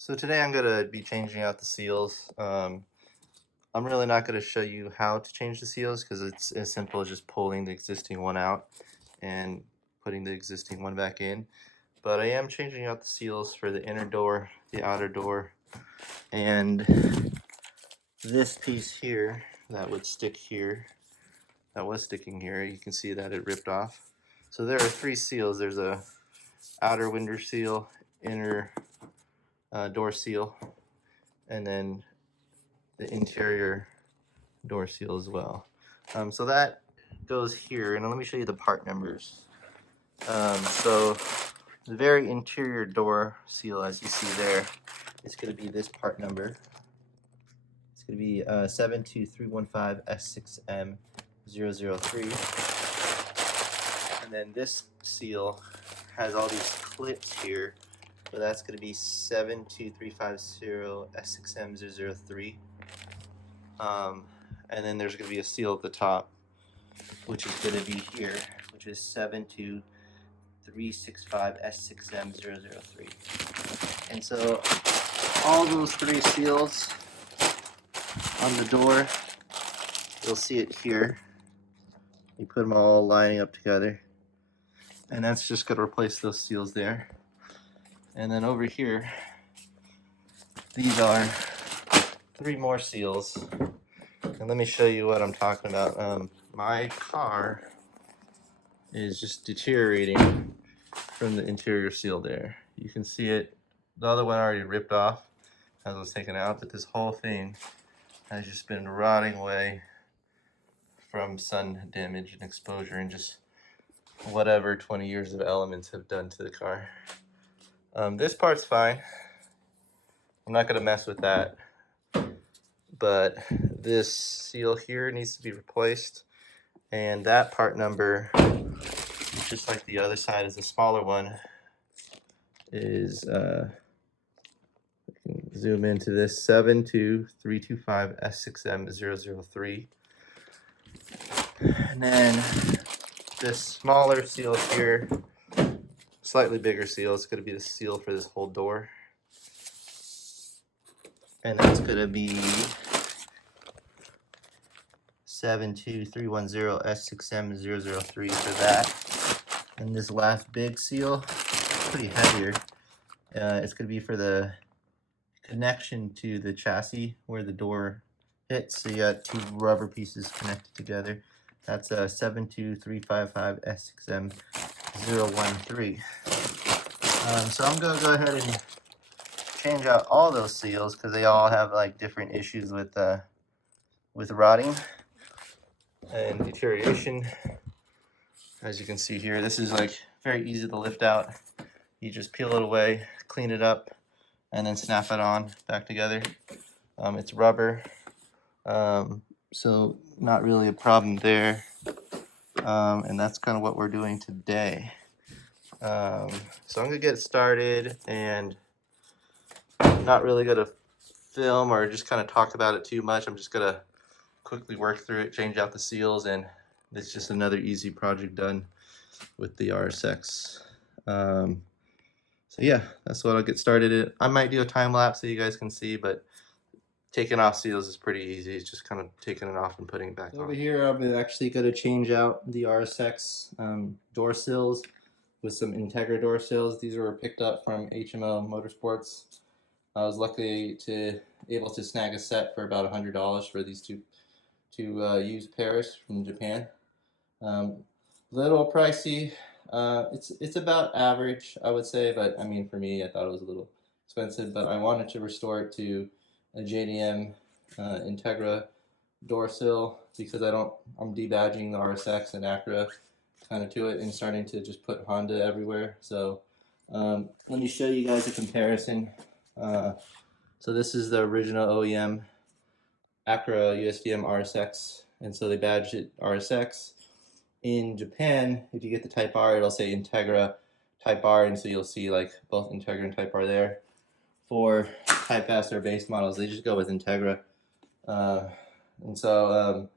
So today I'm going to be changing out the seals. I'm really not going to show you how to change the seals because it's as simple as just pulling the existing one out and putting the existing one back in. But I am changing out the seals for the inner door, the outer door, and this piece here that would stick here, that was sticking here, you can see that it ripped off. So there are three seals. There's a outer window seal, inner door seal, and then the interior door seal as well. So that goes here, and let me show you the part numbers. So the very interior door seal, as you see there, is going to be this part number. It's going to be 72315 SXM003. And then this seal has all these clips here, so that's going to be 72350 SXM003. And then there's going to be a seal at the top, which is going to be here, which is 72365 S6M003. And so all those three seals on the door, you'll see it here. You put them all lining up together, and that's just going to replace those seals there. And then over here, these are three more seals. And let me show you what I'm talking about. My car is just deteriorating from the interior seal there. You can see it. The other one already ripped off as it was taken out, but this whole thing has just been rotting away from sun damage and exposure and just whatever 20 years of elements have done to the car. This part's fine. I'm not going to mess with that. But this seal here needs to be replaced, and that part number, just like the other side is a smaller one, is I can zoom into this 72325 S6M003. And then this smaller seal here, slightly bigger seal, is going to be the seal for this whole door, and that's going to be 72310 S6M003 for that. And this last big seal, pretty heavier, it's going to be for the connection to the chassis where the door hits. So you got two rubber pieces connected together. That's a 72355 S6M013. So I'm going to go ahead and change out all those seals because they all have like different issues with rotting and deterioration. As you can see here, this is like very easy to lift out. You just peel it away, clean it up, and then snap it on back together. It's rubber, so not really a problem there. And that's kind of what we're doing today. So I'm gonna get started, and I'm not really gonna film or just kind of talk about it too much. I'm just gonna quickly work through it, change out the seals, and it's just another easy project done with the RSX. So yeah, that's what I'll get started in. I might do a time lapse so you guys can see, but taking off seals is pretty easy. It's just kind of taking it off and putting it back on. Over here, I'm actually going to change out the RSX door sills with some Integra door sills. These were picked up from HMO Motorsports. I was lucky to able to snag a set for about $100 for these two used pairs from Japan. Little pricey. It's about average, I would say, but I mean, for me, I thought it was a little expensive, but I wanted to restore it to a JDM Integra door sill because I'm debadging the RSX and Acura kind of to it and starting to just put Honda everywhere. So let me show you guys a comparison. So this is the original OEM Acura USDM RSX, and so they badged it RSX. In Japan, if you get the Type R, it'll say Integra Type R, and so you'll see like both Integra and Type R there. For Type S or base models, they just go with Integra. And so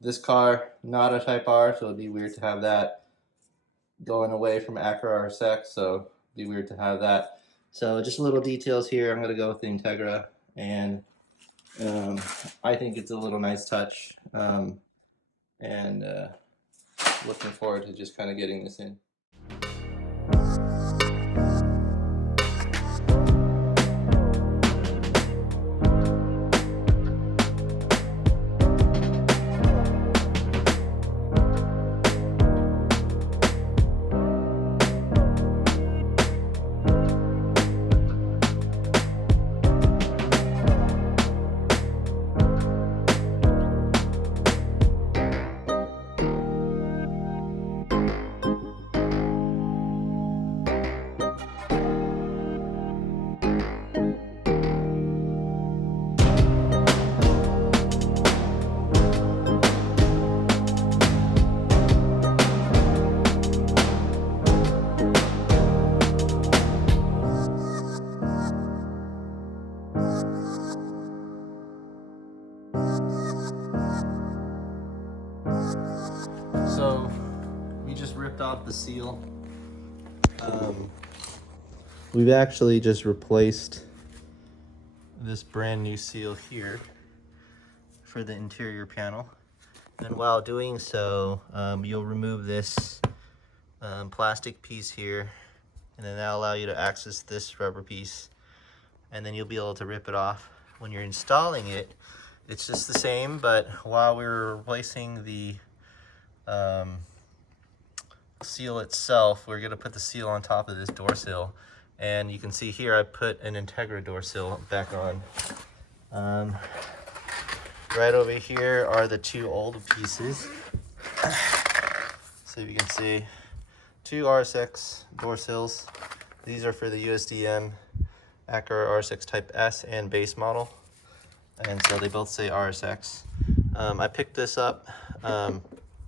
this car, not a Type R, so it'd be weird to have that going away from Acura RSX, so it'd be weird to have that. So just little details here. I'm going to go with the Integra, and I think it's a little nice touch, and looking forward to just kind of getting this in. So we just ripped off the seal. We've actually just replaced this brand new seal here for the interior panel. And while doing so, you'll remove this plastic piece here, and then that'll allow you to access this rubber piece, and then you'll be able to rip it off. When you're installing it, it's just the same, but while we were replacing the seal itself, we're gonna put the seal on top of this door sill. And you can see here I put an Integra door sill back on. Right over here are the two old pieces. So you can see two RSX door sills. These are for the JDM Integra RSX Type S and base model. And so they both say RSX. I picked this up,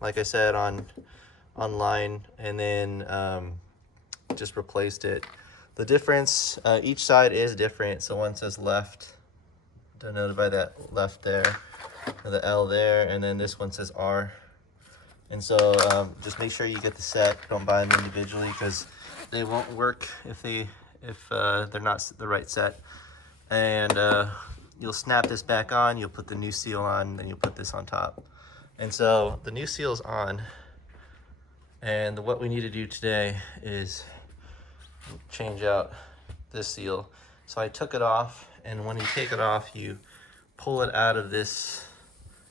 like I said, online, and then just replaced it. The difference, each side is different. So one says left, denoted by that left there, the L there, and then this one says R. And so just make sure you get the set. Don't buy them individually because they won't work if they're not the right set. And you'll snap this back on, you'll put the new seal on, then you'll put this on top. And so the new seal's on, and what we need to do today is change out this seal. So I took it off, and when you take it off, you pull it out of this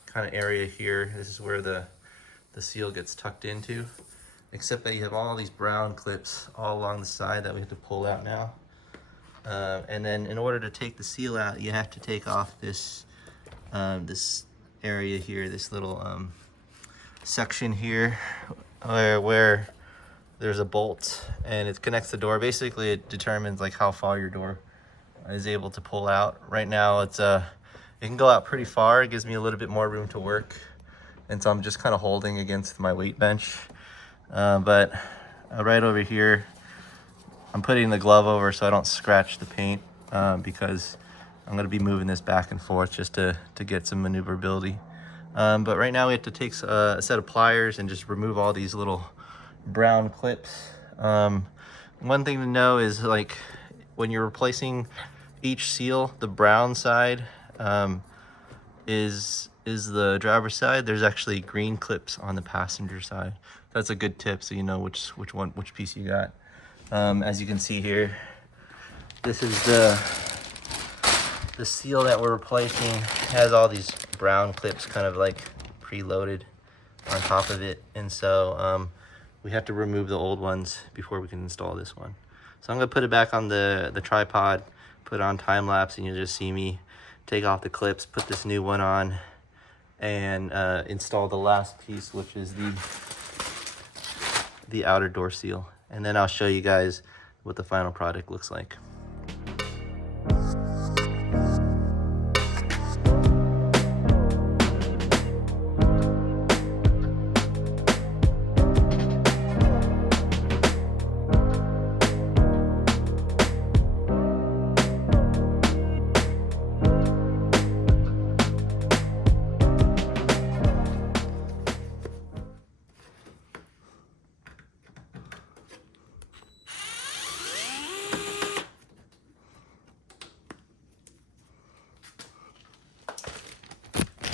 kind of area here. This is where the seal gets tucked into, except that you have all these brown clips all along the side that we have to pull out now. And then in order to take the seal out, you have to take off this this area here, this little section here where there's a bolt, and it connects the door. Basically, it determines like how far your door is able to pull out. Right now, it can go out pretty far. It gives me a little bit more room to work, and so I'm just kind of holding against my weight bench. But right over here, I'm putting the glove over so I don't scratch the paint, because I'm going to be moving this back and forth just to get some maneuverability. But right now we have to take a set of pliers and just remove all these little brown clips. One thing to know is, like, when you're replacing each seal, the brown side is the driver's side. There's actually green clips on the passenger side. That's a good tip, so you know which piece you got. As you can see here, this is the seal that we're replacing. It has all these brown clips kind of like preloaded on top of it, and so we have to remove the old ones before we can install this one. So I'm gonna put it back on the tripod, put it on time lapse, and you'll just see me take off the clips, put this new one on, and install the last piece, which is the outer door seal. And then I'll show you guys what the final product looks like.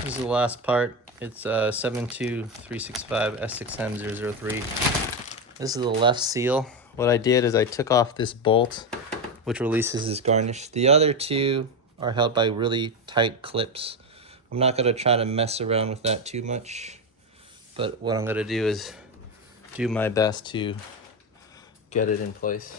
This is the last part. It's 72365 S6M003. This is the left seal. What I did is I took off this bolt, which releases this garnish. The other two are held by really tight clips. I'm not gonna try to mess around with that too much, but what I'm gonna do is do my best to get it in place.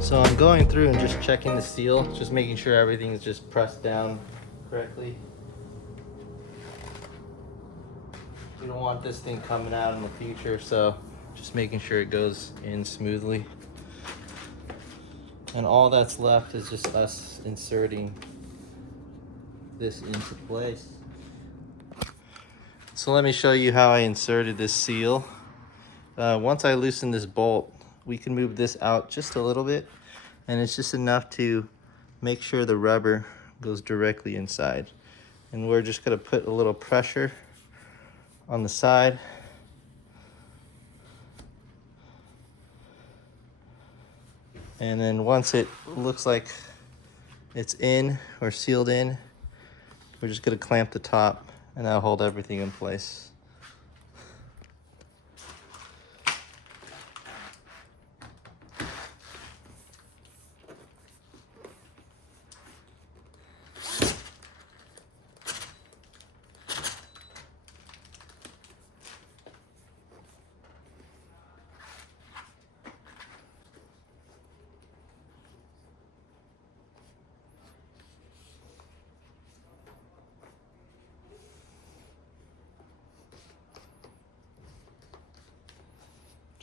So I'm going through and just checking the seal, just making sure everything is just pressed down correctly. We don't want this thing coming out in the future, so just making sure it goes in smoothly. And all that's left is just us inserting this into place. So let me show you how I inserted this seal. Once I loosen this bolt, we can move this out just a little bit, and it's just enough to make sure the rubber goes directly inside. And we're just gonna put a little pressure on the side. And then once it looks like it's in or sealed in, we're just gonna clamp the top, and that'll hold everything in place.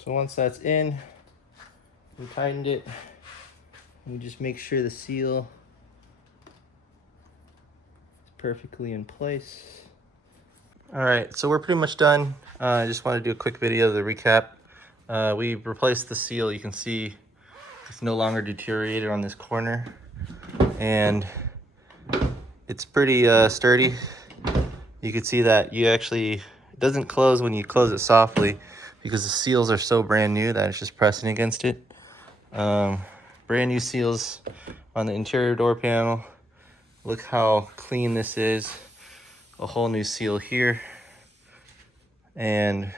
So once that's in, we tightened it, and we just make sure the seal is perfectly in place. All right, so we're pretty much done. I just want to do a quick video of the recap. We replaced the seal. You can see it's no longer deteriorated on this corner, and it's pretty sturdy. You can see that it doesn't close when you close it softly, because the seals are so brand new that it's just pressing against it. Brand new seals on the interior door panel. Look how clean this is. A whole new seal here. And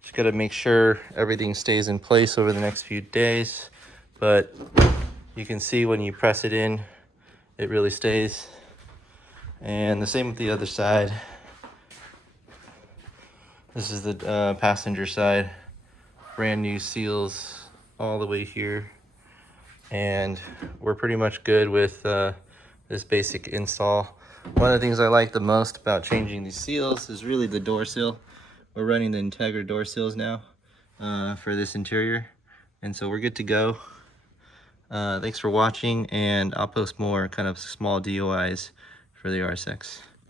just gotta make sure everything stays in place over the next few days. But you can see when you press it in, it really stays. And the same with the other side. This is the passenger side. Brand new seals all the way here. And we're pretty much good with this basic install. One of the things I like the most about changing these seals is really the door sill. We're running the Integra door sills now for this interior. And so we're good to go. Thanks for watching, and I'll post more kind of small DIYs for the RSX.